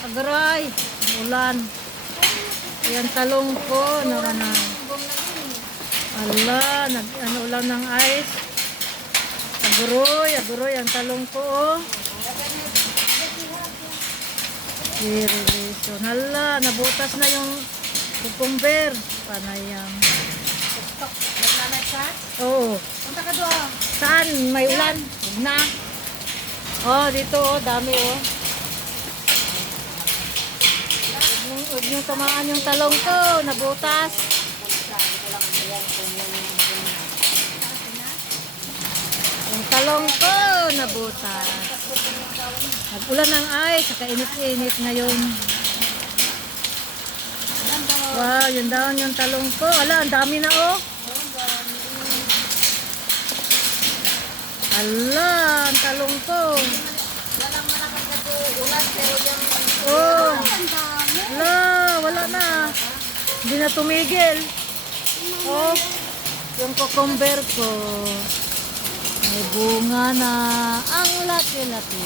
Agaray, ulan. Ayan, talong ko, nara na. Ala, nag, ano ulam ng ice. Aguroy, aguroy, ang talong ko, oh. Irrigation. Hala, nabutas na yung cucumber. Panayang. Naglalay ka? Oo. Punta ka doon. Saan? May ulan? Huwag na. Oh, dito oh, dami oh. Niyong tamaan yung talong ko, nabutas. Yung talong ko, nabutas. Nag-ulan ng ay, saka init-init ngayon. Wow, yun daw yung talong ko. Ala, ang dami na oh. Ala, ang talong ko. Walang malakas na po ulan pero yung... Oh, Ang dami. ala, wala na. Hindi na tumigil. Oh, yung cucumber ko. May bunga na ang laki-laki.